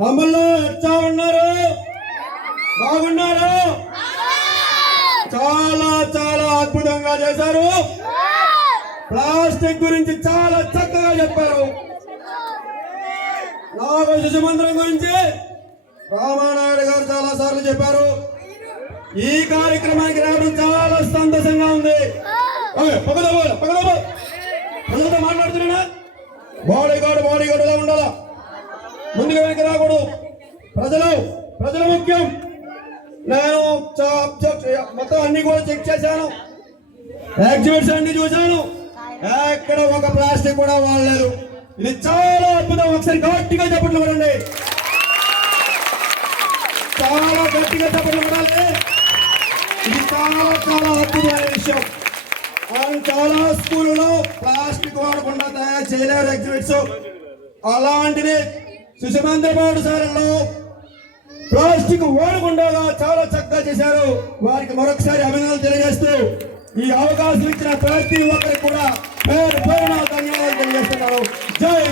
తమ్ముళ్ళు ఎట్లా ఉన్నారు? బాగున్నారు? చాలా చాలా అద్భుతంగా చేశారు. ప్లాస్టిక్ గురించి చాలా చక్కగా చెప్పారు. నాగ శిశుమందిరం గురించి రామానాయుడు గారు చాలా సార్లు చెప్పారు. ఈ కార్యక్రమానికి రావడం చాలా సంతోషంగా ఉంది. ప్రజలతో మాట్లాడుతున్నా బాడీగార్డులా ఉండాలా, ముందుగా వెనక రాకూడదు. ప్రజలు ముఖ్యం. నేను మొత్తం అన్ని కూడా చెక్ చేశాను, ఎగ్జిబిట్స్ అన్ని చూశాను. ఎక్కడ ఒక ప్లాస్టిక్ కూడా వాడలేదు. ఇది చాలా అద్భుతం. ఒకసారి గట్టిగా చెప్పట్లు పడండి, చాలా గట్టిగా చెప్పట్లు పడాలి. ఇది చాలా చాలా అద్భుతమైన విషయం. చాలా స్కూళ్ళలో ప్లాస్టిక్ వాడకుండా తయారు చేయలేరు ఎగ్జిబిట్స్. అలాంటిది శిశుమందిర పాఠశాలలో ప్లాస్టిక్ వాడకుండా చాలా చక్కగా చేశారు. వారికి మరొకసారి అభినందనలు తెలియజేస్తూ ఈ అవకాశం ఇచ్చిన ప్రతి ఒక్కరికి కూడా పేరు పేరున ధన్యవాదాలు తెలియజేస్తున్నారు. జై